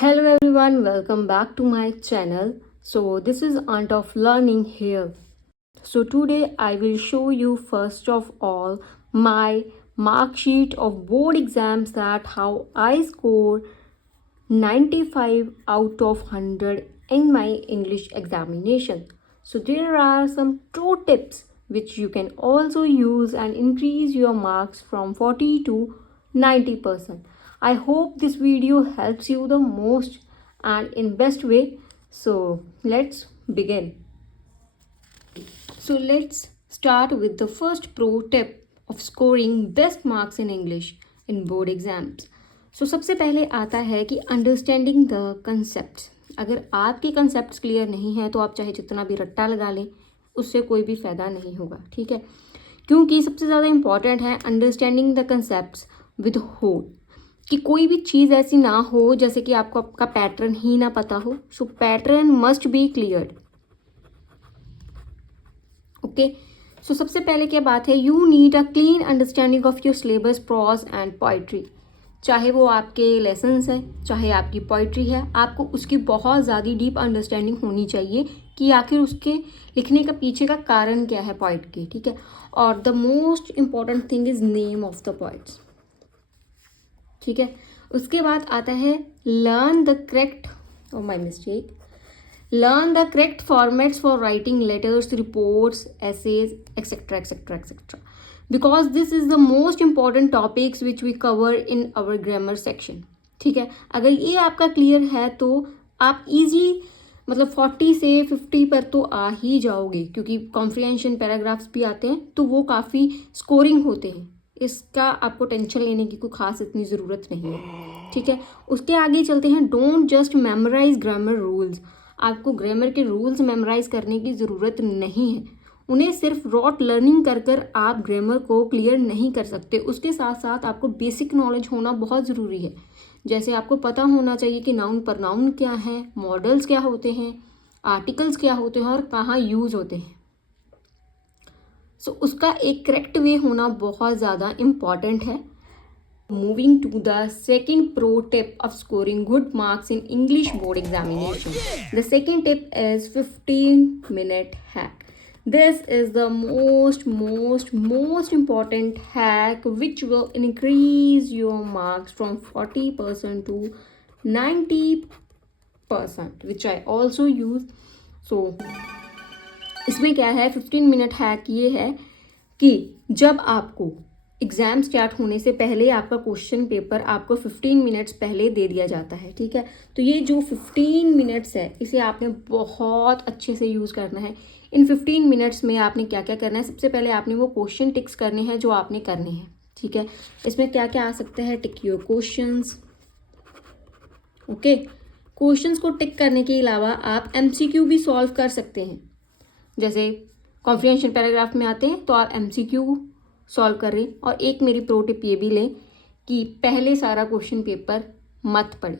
Hello everyone, welcome back to my channel. So this is Aunt of Learning here. So today I will show you first of all my mark sheet of board exams, that how I score 95 out of 100 in my English examination. So there are some pro tips which you can also use and increase your marks from 40 to 90%. I hope this video helps you the most and in best way. So let's begin. So let's start with the first pro tip of scoring best marks in English in board exams. So सबसे पहले आता है कि understanding the concept. अगर आपके concept clear नहीं है तो आप चाहे जितना भी रट्टा लगा लें, उससे कोई भी फ़ायदा नहीं होगा. ठीक है, क्योंकि सबसे ज़्यादा इम्पॉर्टेंट है understanding the concept with whole. कि कोई भी चीज़ ऐसी ना हो जैसे कि आपको आपका पैटर्न ही ना पता हो. So pattern must be cleared. Okay, so सबसे पहले क्या बात है, you need a clean understanding of your syllabus, prose and poetry. चाहे वो आपके लेसन्स हैं, चाहे आपकी पोइट्री है, आपको उसकी बहुत ज़्यादा डीप अंडरस्टैंडिंग होनी चाहिए कि आखिर उसके लिखने का पीछे का कारण क्या है पोइट के. ठीक है, और the most important thing is name of the poets. ठीक है, उसके बाद आता है learn the correct, oh my mistake, learn the correct formats for writing letters, reports, essays, etc, etc, etc, because this is the most important topics which we cover in our grammar section. ठीक है, अगर ये आपका clear है तो आप easily मतलब 40 से 50 पर तो आ ही जाओगे, क्योंकि कॉम्प्रिहेंशन पैराग्राफ्स भी आते हैं तो वो काफ़ी स्कोरिंग होते हैं. इसका आपको टेंशन लेने की कोई खास इतनी ज़रूरत नहीं है. ठीक है, उसके आगे चलते हैं. Don't just memorise grammar rules. आपको ग्रामर के रूल्स मेमोराइज करने की ज़रूरत नहीं है. उन्हें सिर्फ रॉट लर्निंग कर कर आप ग्रामर को क्लियर नहीं कर सकते. उसके साथ साथ आपको बेसिक नॉलेज होना बहुत ज़रूरी है. जैसे आपको पता होना चाहिए कि नाउन प्रनाउन क्या है, मॉडल्स क्या होते हैं, आर्टिकल्स क्या होते हैं और कहाँ यूज़ होते हैं. सो उसका एक करेक्ट वे होना बहुत ज़्यादा इम्पॉर्टेंट है. Moving to the second pro tip of scoring good marks in English board examination. The second tip is 15-minute hack. This is the most important hack which will increase your marks from 40% to 90%, which I also use. So इसमें क्या है, 15-minute hack ये है कि जब आपको exam start होने से पहले आपका क्वेश्चन पेपर आपको 15 मिनट्स पहले दे दिया जाता है. ठीक है, तो ये जो 15 मिनट्स है इसे आपने बहुत अच्छे से यूज़ करना है. इन 15 मिनट्स में आपने क्या क्या करना है, सबसे पहले आपने वो क्वेश्चन टिक्स करने हैं जो आपने करने हैं. ठीक है, इसमें क्या क्या आ सकता है, टिक योर क्वेश्चंस. ओके, क्वेश्चंस को टिक करने के अलावा आप MCQ भी सॉल्व कर सकते हैं. जैसे कॉम्प्रिहेंशन पैराग्राफ में आते हैं तो आप MCQ सॉल्व कर रहे हैं. और एक मेरी प्रो टिप ये भी लें कि पहले सारा क्वेश्चन पेपर मत पढ़ें.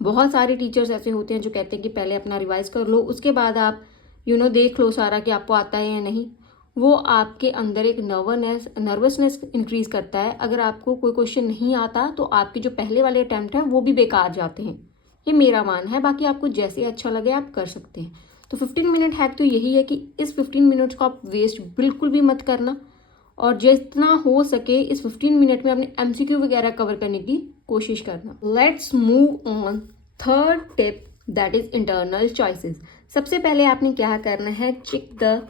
बहुत सारे टीचर्स ऐसे होते हैं जो कहते हैं कि पहले अपना रिवाइज कर लो, उसके बाद आप देख लो सारा कि आपको आता है या नहीं. वो आपके अंदर एक नर्वसनेस इंक्रीज करता है. अगर आपको कोई क्वेश्चन नहीं आता तो आपके जो पहले वाले अटैम्प्ट हैं वो भी बेकार जाते हैं. ये मेरा मानना है, बाकी आपको जैसे अच्छा लगे आप कर सकते हैं. तो 15-minute हैक तो यही है कि इस 15 मिनट्स को आप वेस्ट बिल्कुल भी मत करना, और जितना हो सके इस 15 मिनट में अपने MCQ वगैरह कवर करने की कोशिश करना. Let's move on third tip, that is internal choices. सबसे पहले आपने क्या करना है, check the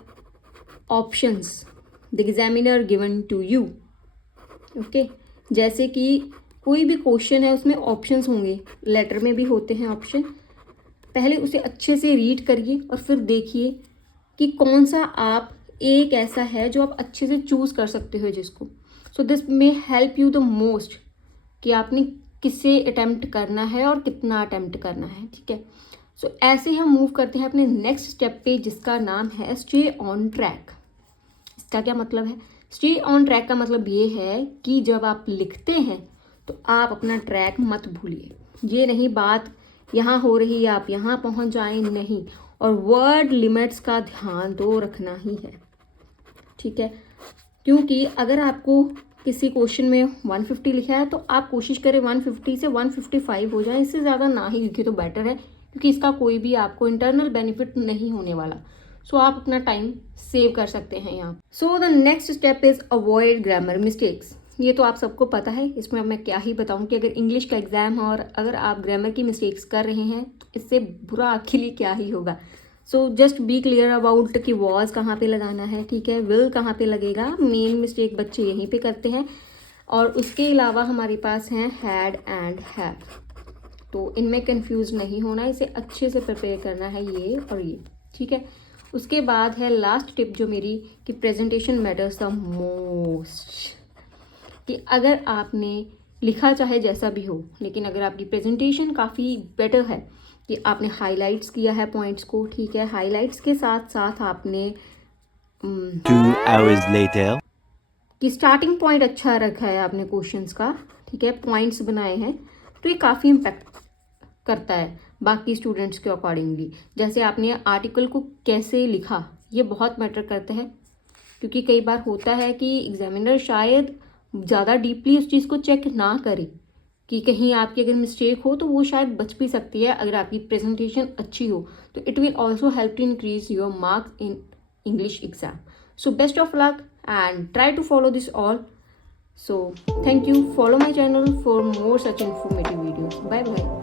options the examiner given to you. Okay, जैसे कि कोई भी क्वेश्चन है उसमें ऑप्शंस होंगे, लेटर में भी होते हैं ऑप्शन. पहले उसे अच्छे से रीड करिए और फिर देखिए कि कौन सा आप एक ऐसा है जो आप अच्छे से चूज़ कर सकते हो जिसको. So this may help you the most कि आपने किसे अटैम्प्ट करना है और कितना अटैम्प्ट करना है. ठीक है, सो ऐसे हम मूव करते हैं अपने नेक्स्ट स्टेप पे, जिसका नाम है स्टे ऑन ट्रैक. इसका क्या मतलब है, स्टे ऑन ट्रैक का मतलब ये है कि जब आप लिखते हैं तो आप अपना ट्रैक मत भूलिए. ये नहीं बात यहाँ हो रही है आप यहाँ पहुँच जाएं, नहीं. और वर्ड लिमिट्स का ध्यान तो रखना ही है. ठीक है, क्योंकि अगर आपको किसी क्वेश्चन में 150 लिखा है तो आप कोशिश करें 150 से 155 हो जाए, इससे ज़्यादा ना ही लिखे तो बेटर है, क्योंकि इसका कोई भी आपको इंटरनल बेनिफिट नहीं होने वाला। सो आप अपना टाइम सेव कर सकते हैं यहाँ। So the next step is avoid grammar mistakes. ये तो आप सबको पता है, इसमें अब मैं क्या ही बताऊँ कि अगर इंग्लिश का एग्जाम है और अगर आप ग्रामर की मिस्टेक्स कर रहे हैं तो इससे बुरा आपके लिए क्या ही होगा। So just be clear about कि वॉज कहाँ पे लगाना है, ठीक है, विल कहाँ पे लगेगा। मेन मिस्टेक बच्चे यहीं पे करते हैं। और उसके अलावा हमारे पास हैं हैड एंड हैव, तो इनमें कंफ्यूज नहीं होना, इसे अच्छे से प्रिपेयर करना है ये और ये, ठीक है। उसके बाद है लास्ट टिप जो मेरी, कि प्रेजेंटेशन मैटर्स द मोस्ट। कि अगर आपने लिखा चाहे जैसा भी हो, लेकिन अगर आपकी प्रेजेंटेशन काफ़ी बेटर है, कि आपने हाइलाइट्स किया है पॉइंट्स को, ठीक है, हाइलाइट्स के साथ साथ आपने 2 hours later. कि स्टार्टिंग पॉइंट अच्छा रखा है आपने क्वेश्चंस का, ठीक है, पॉइंट्स बनाए हैं, तो ये काफ़ी इम्पैक्ट करता है बाकी स्टूडेंट्स के अकॉर्डिंगली। जैसे आपने आर्टिकल को कैसे लिखा, ये बहुत मैटर करता है, क्योंकि कई बार होता है कि एग्जामिनर शायद ज़्यादा डीपली उस चीज़ को चेक ना करे, कि कहीं आपकी अगर मिस्टेक हो तो वो शायद बच भी सकती है अगर आपकी प्रेजेंटेशन अच्छी हो। तो it will also help to increase your marks in English exam. So best of luck and try to follow this all. So thank you. Follow my channel for more such informative videos. Bye bye.